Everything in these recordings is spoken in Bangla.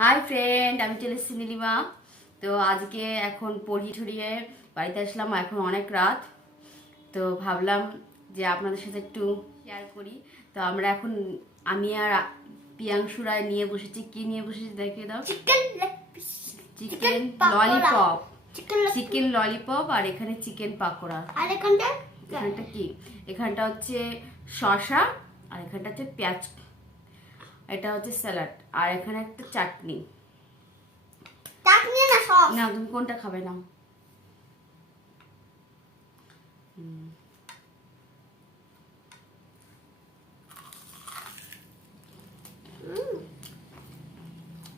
হাই ফ্রেন্ড আমি চলে এসেছি নীলিমা। তো আজকে এখন পড়িয়ে ঠড়িয়ে বাড়িতে আসলাম এখন অনেক রাত। তো ভাবলাম যে আপনাদের সাথে একটু শেয়ার করি। তো আমরা এখন আমি আর পিয়াংশু রায় নিয়ে বসেছি। কি নিয়ে বসেছি দেখে দাও। চিকেন। ললিপপ চিকেন ললিপপ আর এখানে চিকেন পাকোড়া। আর এখানটা? এখানটা কি? এখানটা হচ্ছে শসা আর এখানটা হচ্ছে পেঁয়াজ। এটা হচ্ছে স্যালাড। আর এখানে একটা চাটনি। চাটনি না সস? না তুমি কোনটা খাবে না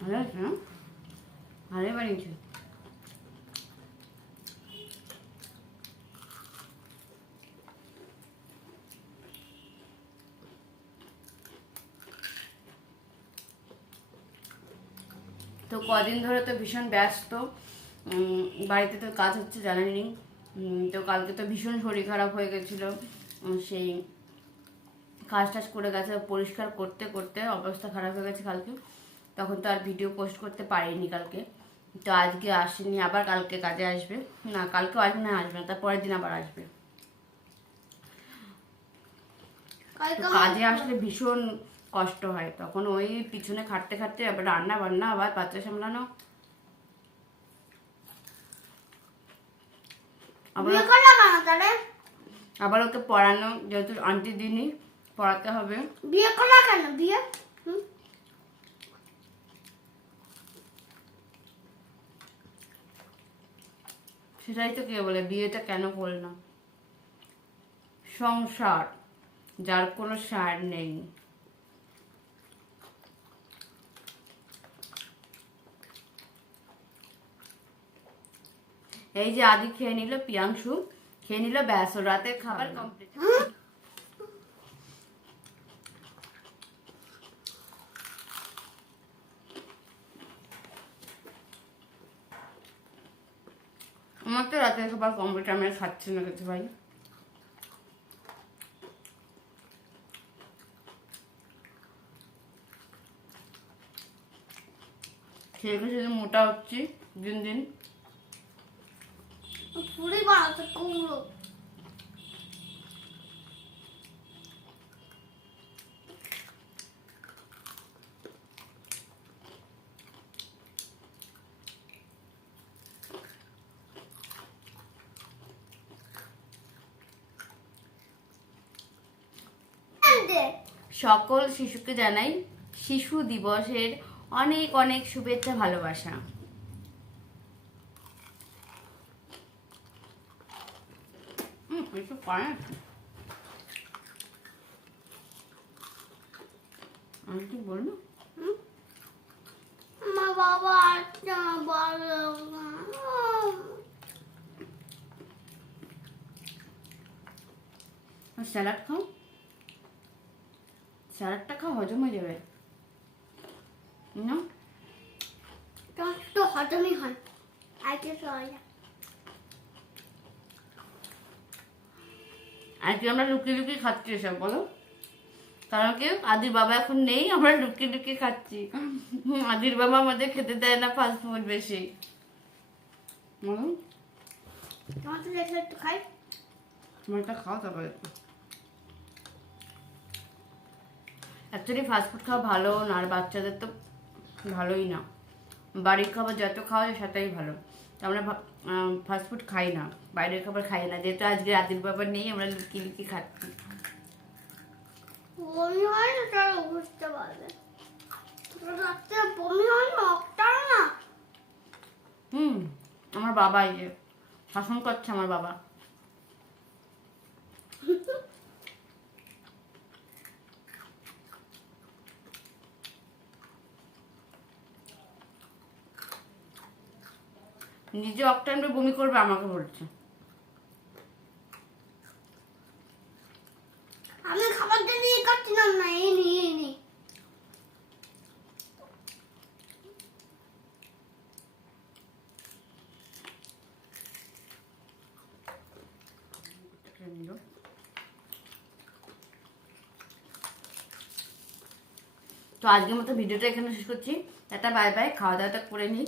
ভালো আছে না? ভালোই বানিয়েছো। তো কদিন ধরে তো ভীষণ ব্যস্ত। বাড়িতে তো কাজ হচ্ছে জানেনি তো কালকে তো ভীষণ শরীর খারাপ হয়ে গেছিল। সেই কাজ টাজ করে গেছে পরিষ্কার করতে করতে অবস্থা খারাপ হয়ে গেছে কালকে। তখন তো আর ভিডিও পোস্ট করতে পারিনি কালকে। তো আজকে আসেনি আবার কালকে কাজে আসবে। না কালকেও আসবে না আসবে না তার পরের দিন আবার আসবে। কাজে আসলে ভীষণ কষ্ট হয়। তখন ওই পিছনে খাটতে খাটতে আবার রান্না বান্না আবার বাচ্চা সামলানো। আবার ওকে পড়ানো যেহেতু আন্টি দিনই পড়াতে হবে। বিয়ে করলা কেন? বিয়ে? সেটাই তো কে বলে বিয়েটা কেন করলাম সংসার যার কোনো সার নেই। এই যে আদি খেয়ে নিল পিয়াংশু খেয়ে নিল ব্যাস রাতের খাবার কমপ্লিট আমার তো রাতের খাবার কমপ্লিট আমি খাচ্ছি না কিছু ভাই। খেয়ে খেয়ে শুধু মোটা হচ্ছি দিন দিন। পুরি বানাতে কুমড়ো। সকল শিশুকে জানাই শিশু দিবসের অনেক অনেক শুভেচ্ছা ভালোবাসা। কড়া আছে। আমি কি বলব আমার বাবা আচ্ছা বলো স্যালাড খাও? স্যালাডটা খাও হজম হয়ে যাবে। না? তো হজমই হয় আর কিছু হয় না আজকে আমরা লুকিয়ে লুকিয়ে খাচ্ছি এসব বলো। কারণ কি আদির বাবা এখন নেই আমরা লুকিয়ে লুকিয়ে খাচ্ছি। আদির বাবা আমাদের খেতে দেয় না ফাস্ট ফুড বেশি। বলো। তোমার তো দেখলে একটু খাই। তোমারটা খাও তারপরে অ্যাকচুয়ালি ফাস্টফুড খাওয়া ভালো না আর বাচ্চাদের তো ভালোই না। বাড়ির খাবার যত খাওয়া যায় সেটাই ভালো। আমরা ফাস্টফুড খাই না বাইরের খাবার খাই না যেহেতু আজকে রাতের ব্যাপার নেই আমরা লুকি লুকি খাচ্ছি বমি হয় না তারা বুঝতে পারবে। রাত্রে বমি হয় না? হুম আমার বাবা এই যে শাসন করছে আমার বাবা। নিজে অকটাইমে বমি করবে আমাকে বলছে। আমি খাবারটা নিয়ে কাটছিলাম না এই নি এই নি। তো আজকের মতো ভিডিওটা এখানে শেষ করছি। একটা বাই বাই খাওয়া দাওয়াটা করে নিই।